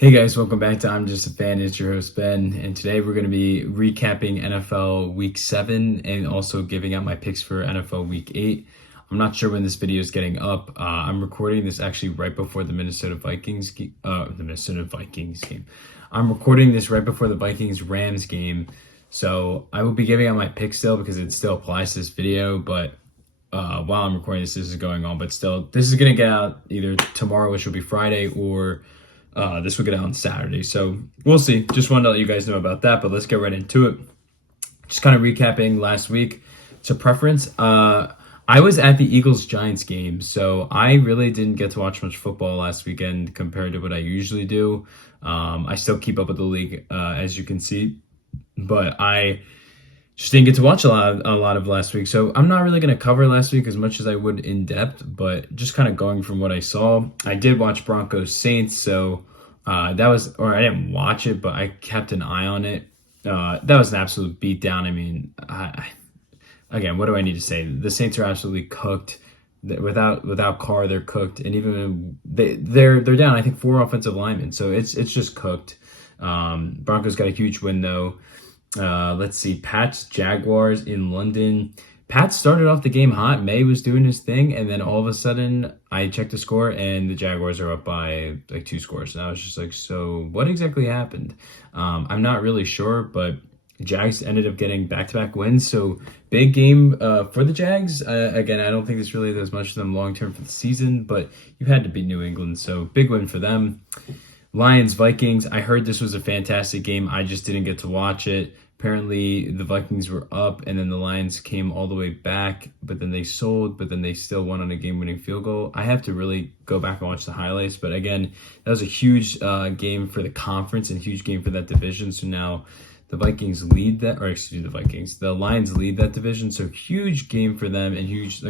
Hey guys, welcome back to I'm Just a Fan. It's your host Ben, and today we're going to be recapping NFL Week 7 and also giving out my picks for NFL Week 8. I'm not sure when this video is getting up. I'm recording this actually right before the Minnesota Vikings game. I'm recording this right before the Vikings-Rams game, so I will be giving out my picks still because it still applies to this video, but while I'm recording this is going on. But still, this is going to get out either tomorrow, which will be Friday, or this will get out on Saturday. So we'll see. Just wanted to let you guys know about that, but let's get right into it. Just kind of recapping last week to preference. I was at the Eagles-Giants game, so I really didn't get to watch much football last weekend compared to what I usually do. I still keep up with the league, as you can see, but I just didn't get to watch a lot of last week. So I'm not really going to cover last week as much as I would in depth, but just kind of going from what I saw. I did watch Broncos Saints, so I didn't watch it, but I kept an eye on it. That was an absolute beatdown. I mean, again, what do I need to say? The Saints are absolutely cooked. Without Carr, they're cooked, and even they're down, I think, 4 offensive linemen, so it's just cooked. Broncos got a huge win though. Let's see, Pats Jaguars in London. Pats started off the game hot. May was doing his thing, and then all of a sudden, I checked the score, and the Jaguars are up by like 2 scores. And I was just like, so what exactly happened? I'm not really sure, but Jags ended up getting back-to-back wins. So big game for the Jags. Again, I don't think this really does much to them long-term for the season, but you had to beat New England, so big win for them. Lions Vikings. I heard this was a fantastic game. I just didn't get to watch it. Apparently the Vikings were up and then the Lions came all the way back, but then they sold, but then they still won on a game-winning field goal. I have to really go back and watch the highlights, but again, that was a huge game for the conference and a huge game for that division. So now the Lions lead that division. So huge game for them and huge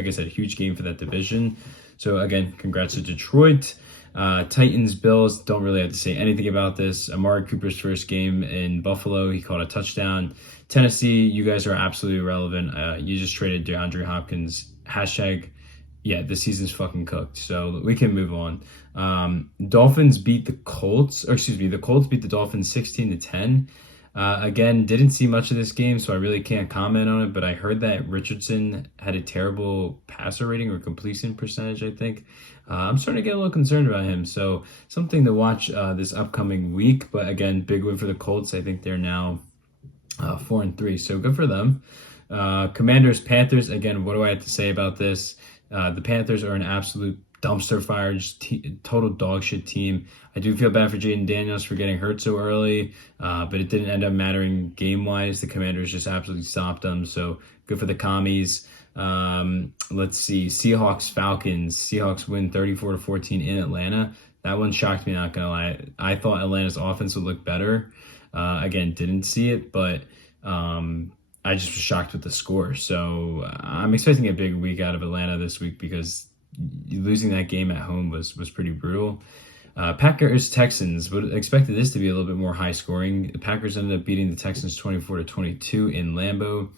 game for that division. So again, congrats to Detroit. Titans, Bills, don't really have to say anything about this. Amari Cooper's first game in Buffalo, he caught a touchdown. Tennessee, you guys are absolutely irrelevant. You just traded DeAndre Hopkins. This season's fucking cooked. So we can move on. Dolphins beat the Colts, the Colts beat the Dolphins 16-10. Again, didn't see much of this game, so I really can't comment on it, but I heard that Richardson had a terrible passer rating or completion percentage, I think. I'm starting to get a little concerned about him, so something to watch this upcoming week. But again, big win for the Colts. I think they're now 4-3, so good for them. Commanders, Panthers, again, what do I have to say about this? The Panthers are an absolute dumpster fire, just total dog shit team. I do feel bad for Jaden Daniels for getting hurt so early, but it didn't end up mattering game-wise. The Commanders just absolutely stopped them, so good for the Commies. Let's see, Seahawks, Falcons. Seahawks win 34-14 in Atlanta. That one shocked me, not gonna lie. I thought Atlanta's offense would look better. Again, didn't see it, but I just was shocked with the score. So I'm expecting a big week out of Atlanta this week because losing that game at home was pretty brutal. Packers Texans, would expected this to be a little bit more high scoring. The Packers ended up beating the Texans 24-22 in Lambeau.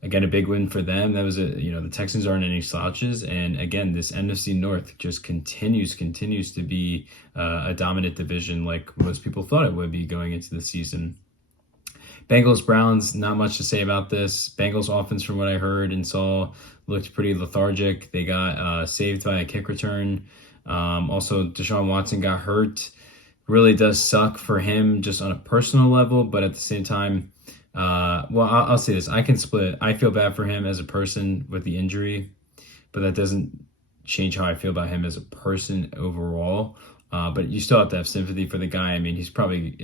Again, a big win for them. That was the Texans aren't any slouches, and again, this NFC North just continues to be a dominant division like most people thought it would be going into the season. Bengals Browns, not much to say about this. Bengals offense, from what I heard and saw, looked pretty lethargic. They got saved by a kick return. Also, Deshaun Watson got hurt. Really does suck for him just on a personal level, but at the same time, I'll say this. I can split it. I feel bad for him as a person with the injury, but that doesn't change how I feel about him as a person overall. But you still have to have sympathy for the guy. I mean, he's probably...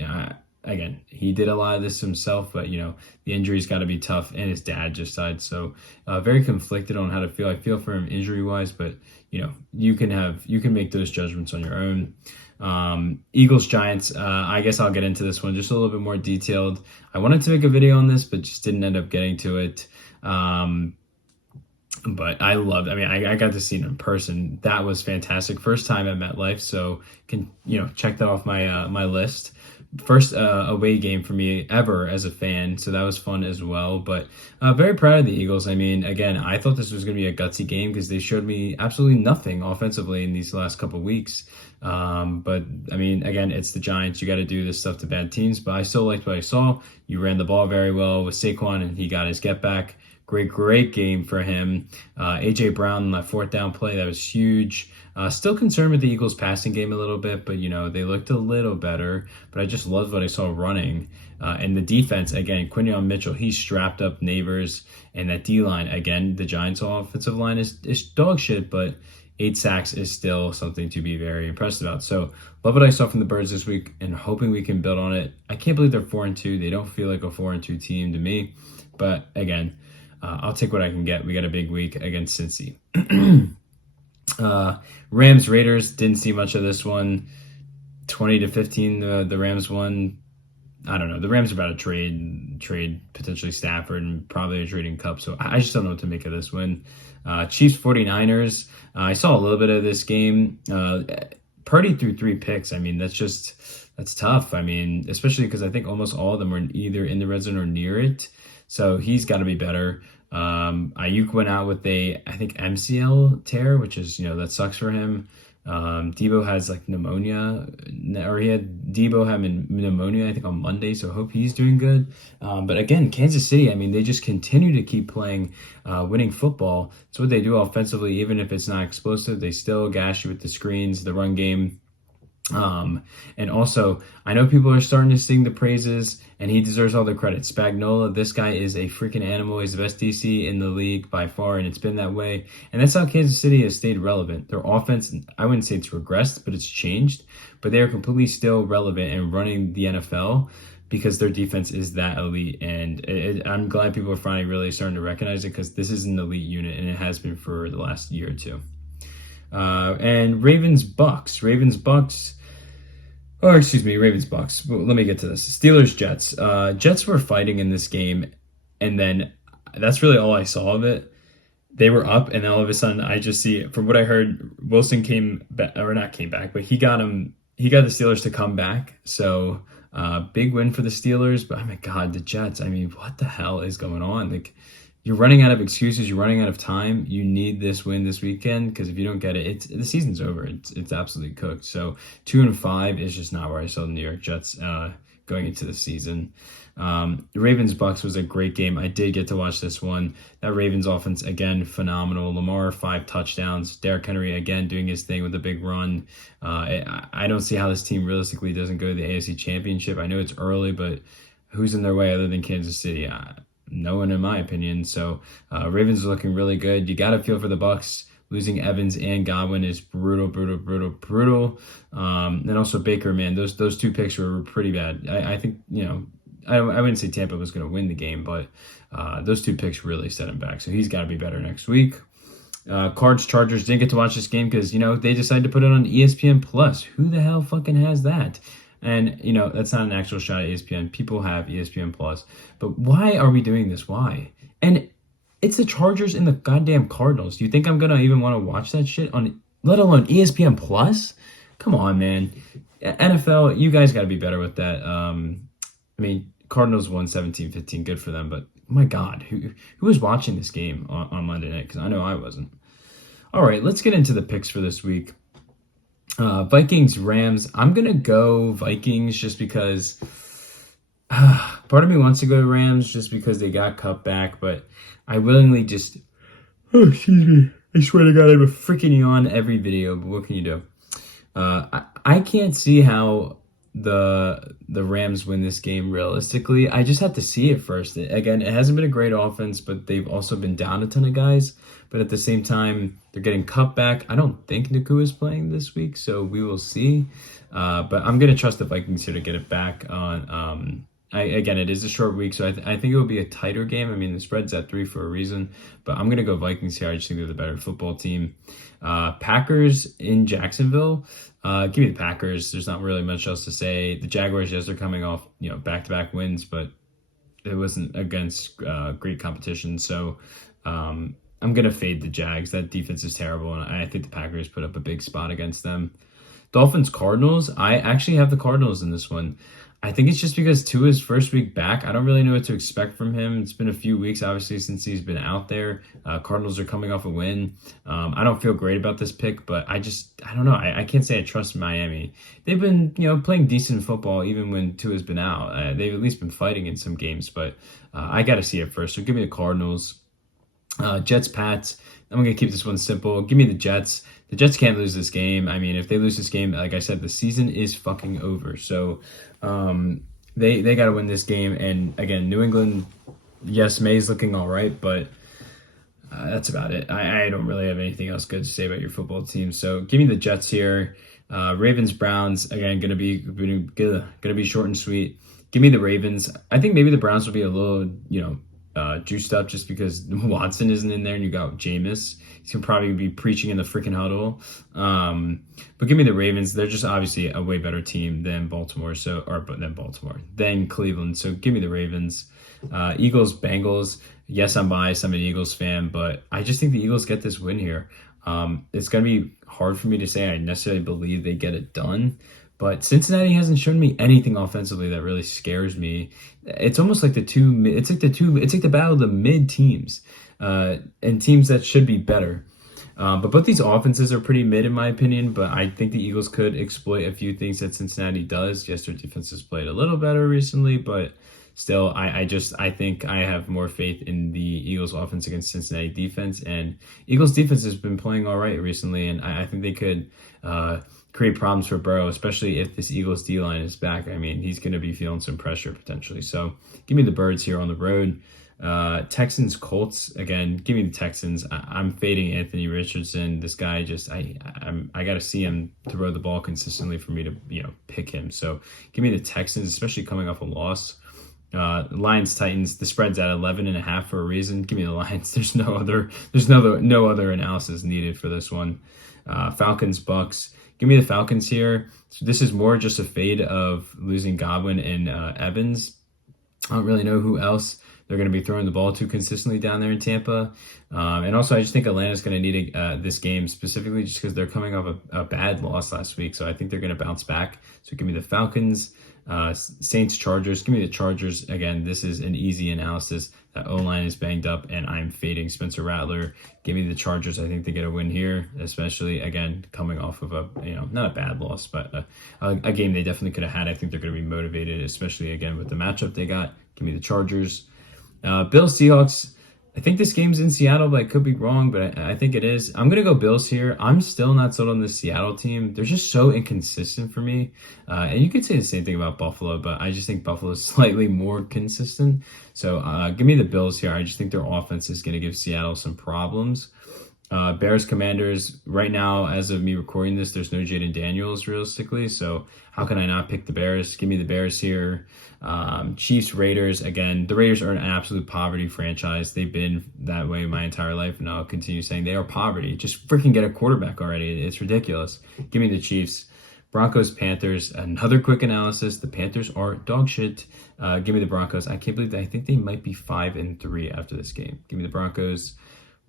Again, he did a lot of this himself, but, the injury's got to be tough, and his dad just died. So very conflicted on how to feel. I feel for him injury-wise, but, you can make those judgments on your own. Eagles, Giants, I guess I'll get into this one just a little bit more detailed. I wanted to make a video on this, but just didn't end up getting to it. But I loved, I got to see it in person. That was fantastic. First time at MetLife, so can, check that off my list. first away game for me ever as a fan, so that was fun as well. But very proud of the Eagles. I mean, again, I thought this was going to be a gutsy game because they showed me absolutely nothing offensively in these last couple weeks. But I mean, again, it's the Giants. You got to do this stuff to bad teams. But I still liked what I saw. You ran the ball very well with Saquon, and he got his get back. Great game for him. AJ Brown, that fourth down play, that was huge. Still concerned with the Eagles passing game a little bit, but they looked a little better. But I just loved what I saw running. And the defense, again, Quinyon Mitchell, he strapped up Neighbors. And that D-line, again, the Giants' offensive line is dog shit, but 8 sacks is still something to be very impressed about. So love what I saw from the Birds this week and hoping we can build on it. I can't believe they're 4-2. They don't feel like a 4-2 team to me. But again, I'll take what I can get. We got a big week against Cincy. Rams Raiders, didn't see much of this one. 20-15, the Rams won. I don't know. The Rams are about to trade potentially Stafford and probably a trading Cup. So I just don't know what to make of this win. Chiefs 49ers. I saw a little bit of this game. Purdy threw 3 picks. I mean, that's tough. I mean, especially because I think almost all of them were either in the red zone or near it. So he's got to be better. Ayuk went out with I think MCL tear, which is, that sucks for him. Debo has like pneumonia, or Debo had pneumonia, I think, on Monday. So I hope he's doing good. But again, Kansas City, I mean, they just continue to keep playing, winning football. It's what they do offensively. Even if it's not explosive, they still gash you with the screens, the run game. And also, I know people are starting to sing the praises, and he deserves all the credit. Spagnuolo, this guy is a freaking animal. He's the best DC in the league by far, and it's been that way. And that's how Kansas City has stayed relevant. Their offense, I wouldn't say it's regressed, but it's changed. But they are completely still relevant and running the NFL because their defense is that elite. And I'm glad people are finally really starting to recognize it because this is an elite unit, and it has been for the last year or two. And Ravens Bucks. Ravens Bucks. Let me get to this. Steelers Jets. Jets were fighting in this game, and then that's really all I saw of it. They were up, and all of a sudden, I just see, from what I heard, Wilson came back, or not came back, but he got the Steelers to come back. So big win for the Steelers. But oh my God, the Jets. I mean, what the hell is going on? Like, you're running out of excuses. You're running out of time. You need this win this weekend because if you don't get it, the season's over. It's absolutely cooked. So 2-5 is just not where I saw the New York Jets going into the season. The Ravens Bucks was a great game. I did get to watch this one. That Ravens offense, again, phenomenal. Lamar, 5 touchdowns. Derrick Henry, again, doing his thing with a big run. I don't see how this team realistically doesn't go to the AFC Championship. I know it's early, but who's in their way other than Kansas City? No one, in my opinion. So Ravens are looking really good. You got to feel for the Bucks. Losing Evans and Godwin is brutal. And also Baker, man, those 2 picks were pretty bad. I think, I wouldn't say Tampa was going to win the game, but those 2 picks really set him back. So he's got to be better next week. Cards Chargers, didn't get to watch this game because, they decided to put it on ESPN Plus. Who the hell fucking has that? And, that's not an actual shot at ESPN. People have ESPN Plus. But why are we doing this? Why? And it's the Chargers and the goddamn Cardinals. Do you think I'm going to even want to watch that shit on, let alone ESPN Plus? Come on, man. NFL, you guys got to be better with that. Cardinals won 17-15. Good for them. But, my God, who was watching this game on Monday night? Because I know I wasn't. All right, let's get into the picks for this week. Vikings, Rams. I'm going to go Vikings just because part of me wants to go Rams just because they got cut back, but I willingly just, excuse me. I swear to God, I have a freaking yawn every video, but what can you do? I can't see how the Rams win this game realistically. I just have to see it first. Again, it hasn't been a great offense, but they've also been down a ton of guys. But at the same time, they're getting cut back. I don't think Naku is playing this week, so we will see. But I'm going to trust the Vikings here to get it back on. Again, it is a short week, so I think it will be a tighter game. The spread's at 3 for a reason. But I'm going to go Vikings here. I just think they're the better football team. Packers in Jacksonville. Give me the Packers. There's not really much else to say. The Jaguars, yes, they're coming off back-to-back wins, but it wasn't against great competition. So I'm going to fade the Jags. That defense is terrible, and I think the Packers put up a big spot against them. Dolphins, Cardinals. I actually have the Cardinals in this one. I think it's just because Tua's first week back. I don't really know what to expect from him. It's been a few weeks, obviously, since he's been out there. Cardinals are coming off a win. I don't feel great about this pick, but I don't know. I can't say I trust Miami. They've been, playing decent football even when Tua's been out. They've at least been fighting in some games, but I got to see it first. So give me the Cardinals. Jets, Pats. I'm going to keep this one simple. Give me the Jets. The Jets can't lose this game. I mean, if they lose this game, like I said, the season is fucking over. So they got to win this game. And again, New England, yes, May's looking all right, but that's about it. I don't really have anything else good to say about your football team. So give me the Jets here. Ravens, Browns, again, gonna be short and sweet. Give me the Ravens. I think maybe the Browns will be a little, juiced up just because Watson isn't in there and you got Jameis. He's gonna probably be preaching in the freaking huddle. But give me the Ravens. They're just obviously a way better team than than Cleveland. So give me the Ravens. Eagles, Bengals. Yes, I'm biased. I'm an Eagles fan, but I just think the Eagles get this win here. It's gonna be hard for me to say I necessarily believe they get it done. But Cincinnati hasn't shown me anything offensively that really scares me. It's almost like it's like the battle of the mid teams, and teams that should be better. But both these offenses are pretty mid in my opinion, but I think the Eagles could exploit a few things that Cincinnati does. Yes, their defense has played a little better recently, but still, I think I have more faith in the Eagles offense against Cincinnati defense, and Eagles defense has been playing all right recently, and I think they could create problems for Burrow, especially if this Eagles D-line is back. I mean, he's going to be feeling some pressure potentially. So give me the Birds here on the road. Texans, Colts, again, give me the Texans. I'm fading Anthony Richardson. This guy I got to see him throw the ball consistently for me to, pick him. So give me the Texans, especially coming off a loss. Lions, Titans, the spread's at 11.5 for a reason. Give me the Lions. There's no other analysis needed for this one. Falcons, Bucks. Give me the Falcons here. So this is more just a fade of losing Godwin and Evans. I don't really know who else they're going to be throwing the ball to consistently down there in Tampa. And also, I just think Atlanta's going to need this game specifically just because they're coming off a bad loss last week. So I think they're going to bounce back. So give me the Falcons. Saints, Chargers. Give me the Chargers. Again, this is an easy analysis. That O-line is banged up, and I'm fading Spencer Rattler. Give me the Chargers. I think they get a win here, especially, again, coming off of not a bad loss, but a game they definitely could have had. I think they're going to be motivated, especially, again, with the matchup they got. Give me the Chargers. Bills, Seahawks. I think this game's in Seattle, but I could be wrong, but I think it is. I'm going to go Bills here. I'm still not sold on the Seattle team. They're just so inconsistent for me. And you could say the same thing about Buffalo, but I just think Buffalo is slightly more consistent. So give me the Bills here. I just think their offense is going to give Seattle some problems. Bears, Commanders. Right now, as of me recording this, there's no Jaden Daniels realistically. So how can I not pick the Bears? Give me the Bears here. Chiefs, Raiders. Again, the Raiders are an absolute poverty franchise. They've been that way my entire life, and I'll continue saying they are poverty. Just freaking get a quarterback already. It's ridiculous. Give me the Chiefs. Broncos, Panthers. Another quick analysis. The Panthers are dog shit. Give me the Broncos. I can't believe that. I think they might be 5-3 after this game. Give me the Broncos.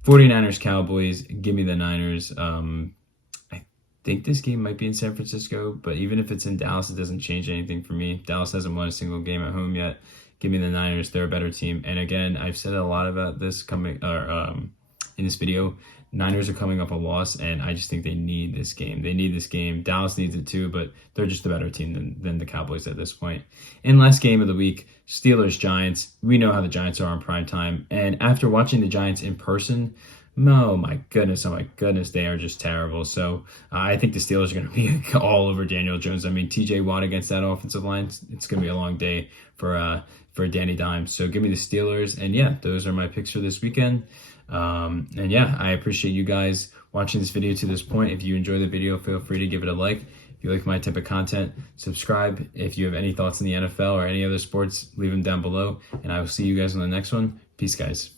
49ers, Cowboys. Give me the Niners. I think this game might be in San Francisco, but even if it's in Dallas, it doesn't change anything for me. Dallas hasn't won a single game at home yet. Give me the Niners. They're a better team. And again, I've said a lot about this in this video. Niners are coming up a loss, and I just think they need this game. They need this game. Dallas needs it too, but they're just a better team than the Cowboys at this point. And last game of the week, Steelers, Giants. We know how the Giants are on prime time. And after watching the Giants in person, oh my goodness, they are just terrible. So I think the Steelers are going to be all over Daniel Jones. I mean, TJ Watt against that offensive line, it's going to be a long day for Danny Dimes. So give me the Steelers. And yeah, those are my picks for this weekend. And yeah, I appreciate you guys watching this video to this point. If you enjoy the video, feel free to give it a like. If you like my type of content, subscribe. If you have any thoughts in the NFL or any other sports, leave them down below. And I will see you guys on the next one. Peace, guys.